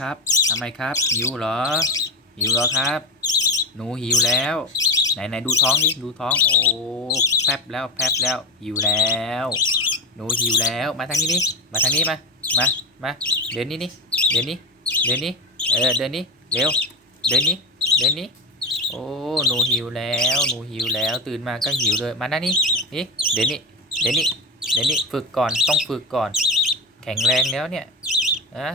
ครับทำไมครับ หิวเหรอ หิวเหรอครับ หนูหิวแล้ว ไหนไหนดูท้องดิดูท้อง โอ้แป๊บแล้วแป๊บแล้ว หิวแล้ว หนูหิวแล้ว มาทางนี้นี่มาทางนี้มา มา มาเดินนี่นี่เดินนี่เดินนี่เออ เดินนี่เร็ว เดินนี่เดินนี่โอ้ หนูหิวแล้ว หนูหิวแล้ว ตื่นมาก็หิวเลย มาหน้านี่นี่ เดินนี่เดินนี่เดินนี่ฝึกก่อน ต้องฝึกก่อน แข็งแรงแล้วเนี่ยนะ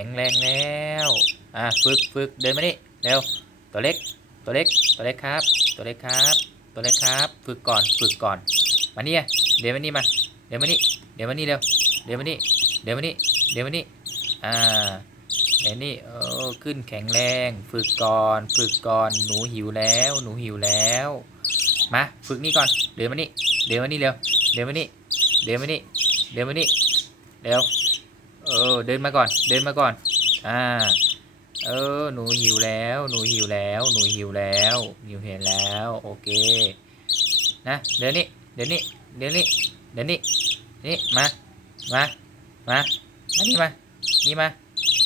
ข็งแรงแล้วอะฝึกฝึกเดินมานี่เร็วตัวเล็กตัวเล็กตัวเล็กครับ ตัวเล็กครับ ตัวเล็กครับ ฝึกก่อนฝึกก่อนมานี่เดี๋ยวมานี่มาเดี๋ยวมานี่เดี๋ยวมานี่เร็วเดี๋ยวมานี่เดี๋ยวมานี่เดี๋ยวมานี่อ่าเดี๋ยวนี่เออขึ้นแข็งแรง ฝึกก่อนฝึกก่อนหนูหิวแล้ว หนูหิวแล้วมาฝึกนี่ก่อนเดี๋ยวมานี่เดี๋ยวมานี่เร็วเดี๋ยวมานี่เดี๋ยวมานี่เดี๋ยวมานี่เร็ว เออ เดินมาก่อน เดินมาก่อน อ่า เออ หนูหิวแล้ว หนูหิวแล้ว หนูหิวแล้ว หิวเห็นแล้ว โอเค นะ เดี๋ยวนี้เดี๋ยวนี้เดี๋ยวนี้เดี๋ยวนี้นี่ มา มา มา มานี่มา นี่มา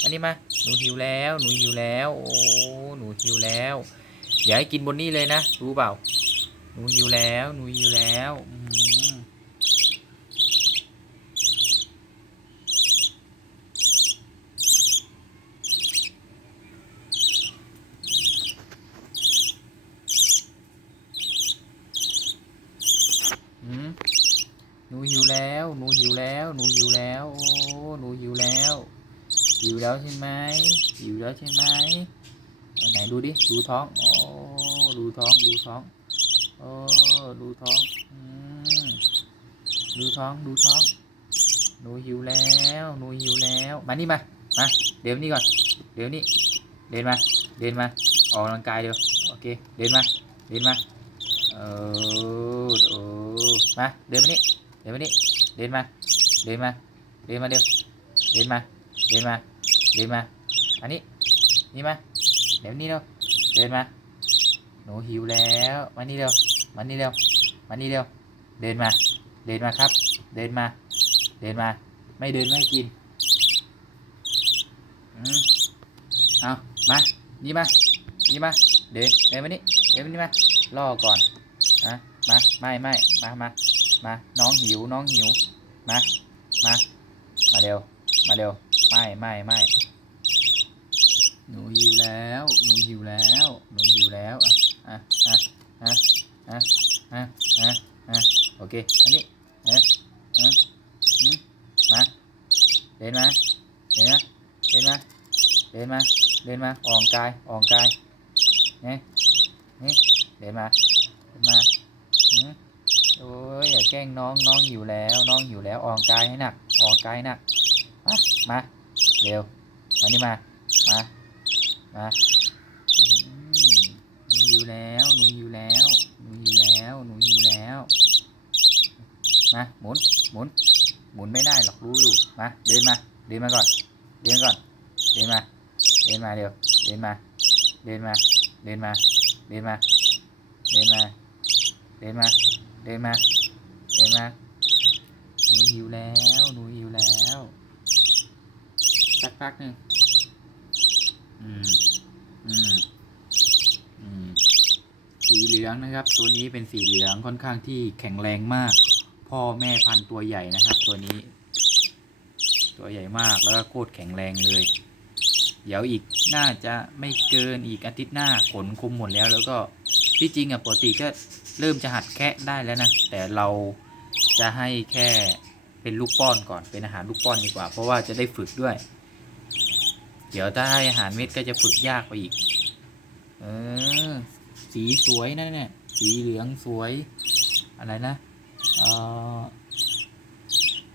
อันนี้มา หนูหิวแล้ว หนูหิวแล้ว โอ้ หนูหิวแล้ว อย่าให้กินบนนี้เลยนะ รู้เปล่า หนูหิวแล้ว หนูหิวแล้วอืม หืมหนูหิวแล้ว หนูหิว แล้ว หนูหิวแล้ว โอ้หนูหิวแล้วหิวแล้วใช่ไหมหิวแล้วใช่ไหมไหนดูดิดูท้องโอ้ดูท้องดูท้องโอ้ดูท้องอืมดูท้องดูท้อง หนูหิวแล้วหนูหิวแล้วมานี่มามาเดี๋ยวนี้ก่อนเดี๋ยวนี้เดินมา เดินมา ออกกำลังกายเดี๋ยวโอเค เดินมา เดินมา เออเออมา เดินมานี่ เดินมานี่ เดินมาเดินมาเดินมาเร็วเดินมาเดินมาเดินมาอันนี้นี่มาเดี๋ยวนี้เร็วเดินมาหนูหิวแล้วมานี่เร็วมานี่เร็วมานี่เร็วเดินมา เดินมาครับ เดินมา เดินมา ไม่เดินไม่กินอืมเอามานี่มานี่มาเดินเดินมานี่เดินมานี่มาล่อก่อนนะมาไม่ไม่มามา มา น้องหิว น้องหิว มา มา มาเร็ว มาเร็ว ไม่ไม่ไม่หนูหิวแล้ว หนูหิวแล้ว หนูหิวแล้ว อะ อะ อะ อะ อะ อะ อะ โอเค อันนี้เอะอ๊ะมาเดินมาเดินมะเดินมาเดินมาเดินมาอ่อกกายอ่อกกายเนี่ยเนี่เดินมาเดินมา อย่าแกล้งน้องน้องหิวแล้ว น้องหิวแล้วออกกายให้หนักออกกายหนักมามาเร็วมานี่มามามาหนูหิวแล้วหนูหิวแล้วหนูหิวแล้วหนูหิวแล้วมาหมุนหมุนหมุนไม่ได้หรอกรู้อยู่มาเดินมาเดินมาก่อนเดินก่อนเดินมา เดินมาเร็วเดินมา เดินมา เดินมา เดินมา เดินมา เดินมา เดินมา เดินมหนูหิวแล้ว หนูหิวแล้ว สักพักหนึ่งอืม อืม อืม สีเหลืองนะครับ ตัวนี้เป็นสีเหลืองค่อนข้างที่แข็งแรงมาก พ่อแม่พันธุ์ตัวใหญ่นะครับ ตัวนี้ ตัวใหญ่มากแล้วก็โคตรแข็งแรงเลย เดี๋ยวอีกน่าจะไม่เกินอีกอาทิตย์หน้าขนคุมหมดแล้วแล้วก็ที่จริงอะปกติก็เริ่มจะหัดแคะได้แล้วนะ แต่เรา จะให้แค่เป็นลูกป้อนก่อนเป็นอาหารลูกป้อนดีกว่า เพราะว่าจะได้ฝึกด้วย เดี๋ยวถ้าให้อาหารเม็ดก็จะฝึกยากไปอีก เออ สีสวยนะเนี่ยสีเหลืองสวย อะไรนะเออ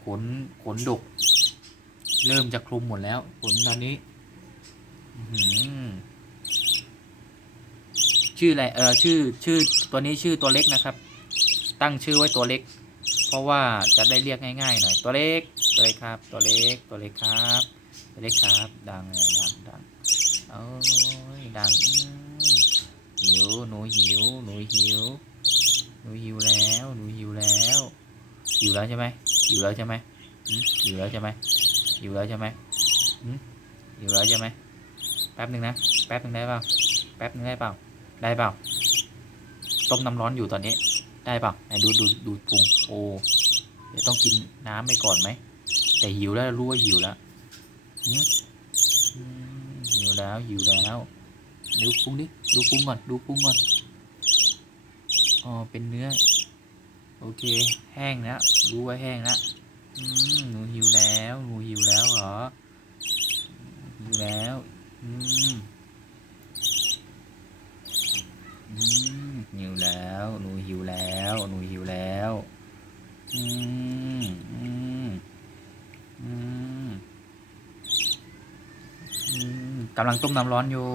ขนขนดก เริ่มจะคลุมหมดแล้วขนตอนนี้ชื่ออะไรเออชื่อชื่อตัวนี้ชื่อตัวเล็กนะครับ ตั้งชื่อไว้ตัวเล็ก เพราะว่าจะได้เรียกง่ายๆหน่อยตัวเล็กตัวเล็กครับ ตัวเล็กตัวเล็กครับตัวเล็กครับ ดังเลยดังดังโอ้ยดังหิวหนูหิวหนูหิวหนูหิวแล้วหนูหิวแล้วหิวแล้วใช่ไหมหิวแล้วใช่ไหมหิวแล้วใช่ไหมหิวแล้วใช่ไหมหืมหิวแล้วใช่ไหมแป๊บหนึ่งนะแป๊บหนึ่งได้เปล่าแป๊บหนึ่งได้เปล่าได้เปล่าต้มน้ำร้อนอยู่ตอนนี้ ได้ปล่าไหนดูดูดูพุงโอ้เดี๋ยวต้องกินน้ำไปก่อนไหม แต่หิวแล้วรู้ว่าหิวแล้วหิวแล้วหิวแล้วดูพุงดิดูพุงก่อนดูพุงก่อนอ๋อเป็นเนื้อ โอเค แห้งแล้วรู้ว่าแห้งแล้วหนูหิวแล้วหนูหิวแล้วเหรอหิวแล้ว อืม อืม หิวแล้ว หนูหิวแล้ว หนูหิวแล้วอืมอืมอืมอืมกำลังต้มน้ำร้อนอยู่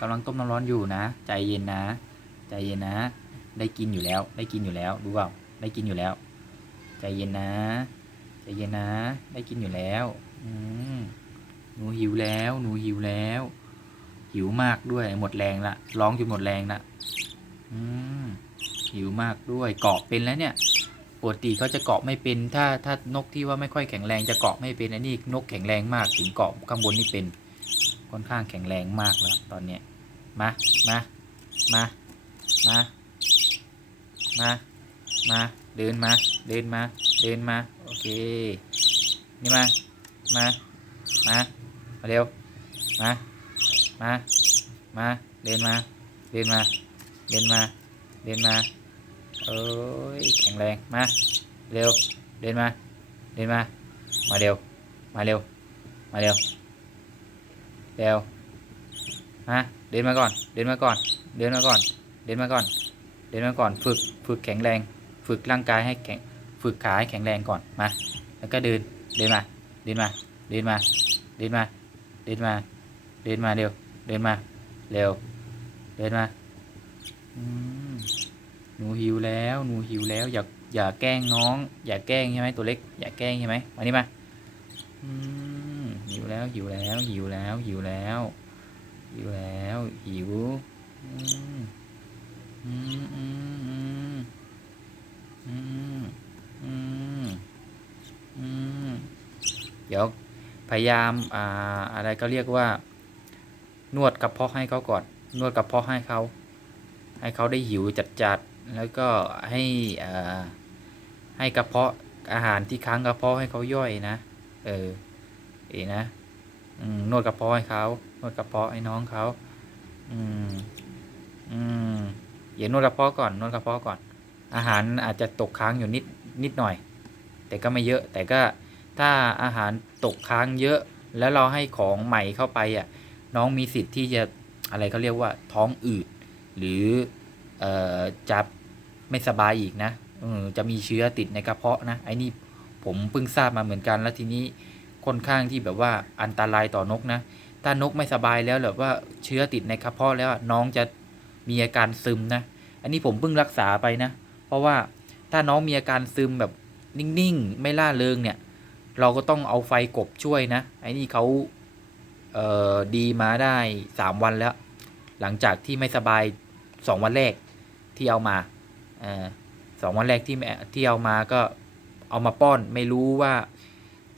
กำลังต้มน้ำร้อนอยู่นะ ใจเย็นนะ ใจเย็นนะ ได้กินอยู่แล้ว ได้กินอยู่แล้วรู้เปล่าได้กินอยู่แล้ว ใจเย็นนะ ใจเย็นนะ ได้กินอยู่แล้ว อืมหนูหิวแล้ว หนูหิวแล้ว หิวมากด้วย หมดแรงละร้องจนหมดแรงละอืมหิวมากด้วยเกาะเป็นแล้วเนี่ยปกติเขาจะเกาะไม่เป็น ถ้าถ้านกที่ว่าไม่ค่อยแข็งแรงจะเกาะไม่เป็นอันนี้นกแข็งแรงมากถึงเกาะข้างบนนี่เป็นค่อนข้างแข็งแรงมากแล้วตอนเนี้ยมามามามามามาเดินมา เดินมา เดินมา โอเค นี่มา มา มา มาเร็ว มา มา มา เดินมา เดินมา เดินมา เดินมา เอ้ย แข็งแรง มา เร็ว เดินมา เดินมา มาเร็ว มาเร็ว มาเร็ว เร็ว มา เดินมาก่อน เดินมาก่อน เดินมาก่อน เดินมาก่อน เดินมาก่อน ฝึก ฝึกแข็งแรง ฝึกร่างกายให้แข็ง ฝึกขาให้แข็งแรงก่อน มา แล้วก็เดิน เดินมา เดินมา เดินมา เดินมา เดินมา เดินมาเร็ว เดินมา เร็ว เดินมาหนูหิวแล้วหนูหิวแล้ว อย่าอย่าแกล้งน้อง อย่าแกล้งใช่ไหมตัวเล็ก อย่าแกล้งใช่ไหมมานี่มาหิวแล้วหิวแล้วหิวแล้วหิวแล้วหิวแล้วหิวเดี๋ยวพยายามอ่าอะไรก็เรียกว่า นวดกระเพาะให้เขาก่อน นวดกระเพาะให้เขา ให้เขาได้หิวจัดๆ แล้วก็ให้ให้กระเพาะอาหารที่ค้างกระเพาะให้เขาย่อยนะ เออเอนะนวดกระเพาะให้เขานวดกระเพาะให้น้องเขาอืมอืมเดี๋ยวนวดกระเพาะก่อนนวดกระเพาะก่อน อาหารอาจจะตกค้างอยู่นิดนิดหน่อย แต่ก็ไม่เยอะ แต่ก็ถ้าอาหารตกค้างเยอะ แล้วเราให้ของใหม่เข้าไปอะ น้องมีสิทธิ์ที่จะอะไรเขาเรียกว่าท้องอืด หรือเอ่อจะไม่สบายอีกนะจะมีเชื้อติดในกระเพาะนะไอ้นี่ผมเพิ่งทราบมาเหมือนกันแล้วทีนี้ค่อนข้างที่แบบว่าอันตรายต่อนกนะถ้านกไม่สบายแล้วแบบว่าเชื้อติดในกระเพาะแล้วน้องจะมีอาการซึมนะ อันนี้ผมเพิ่งรักษาไปนะ เพราะว่าถ้าน้องมีอาการซึมแบบนิ่งๆ ไม่ล่าเริงเนี่ย เราก็ต้องเอาไฟกบช่วยนะ ไอ้นี่เขา ดีมาได้สามวันแล้ว หลังจากที่ไม่สบายสองวันแรกที่เอามาสองวันแรกที่ที่เอามาก็เอามาป้อนไม่รู้ว่า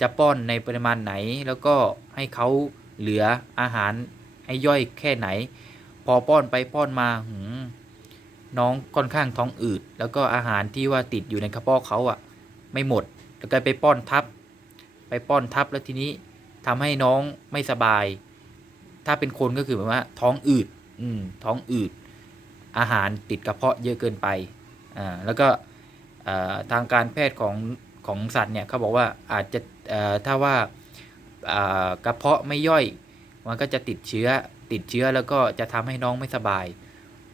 จะป้อนในปริมาณไหน แล้วก็ให้เขาเหลืออาหารให้ย่อยแค่ไหน พอป้อนไปป้อนมาหืมน้องค่อนข้างท้องอืด แล้วก็อาหารที่ว่าติดอยู่ในกระเพาะเขาอะ ไม่หมด แล้วก็ไปป้อนทับ ไปป้อนทับแล้วทีนี้ ทำให้น้องไม่สบาย ถ้าเป็นคนก็คือแบบว่า ท้องอืด อืม ท้องอืด อาหารติดกระเพาะเยอะเกินไป อ่า แล้วก็ทางการแพทย์ของของสัตว์เนี่ยเขาบอกว่าอาจจะถ้าว่าอ่ากระเพาะไม่ย่อย มันก็จะติดเชื้อ ติดเชื้อแล้วก็จะทำให้น้องไม่สบาย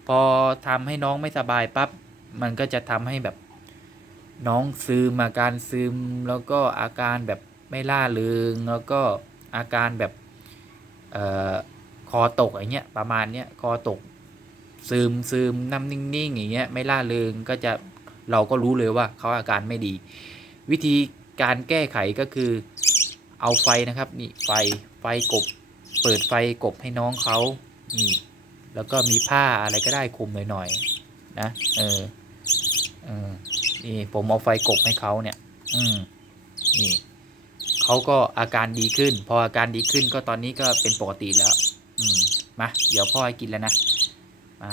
พอทำให้น้องไม่สบายปั๊บ มันก็จะทำให้แบบน้องซึมอาการซึมแล้วก็อาการแบบ ไม่ล่าเริงแล้วก็อาการแบบออคอตกอย่างเงี้ยประมาณเนี้ยคอตกซึมซึมน้ำนิ่งๆอย่างเงี้ยไม่ล่าเริงก็จะเราก็รู้เลยว่าเขาอาการไม่ดี วิธีการแก้ไขก็คือเอาไฟนะครับนี่ไฟไฟกบ เปิดไฟกบให้น้องเขานี่แล้วก็มีผ้าอะไรก็ได้คลุมหน่อยๆนะเออเออนี่ผมเอาไฟกบให้เขาเนี่ย อืมนี่ เขาก็อาการดีขึ้น พออาการดีขึ้นก็ตอนนี้ก็เป็นปกติแล้ว อืมมาเดี๋ยวพ่อให้กินแล้วนะมา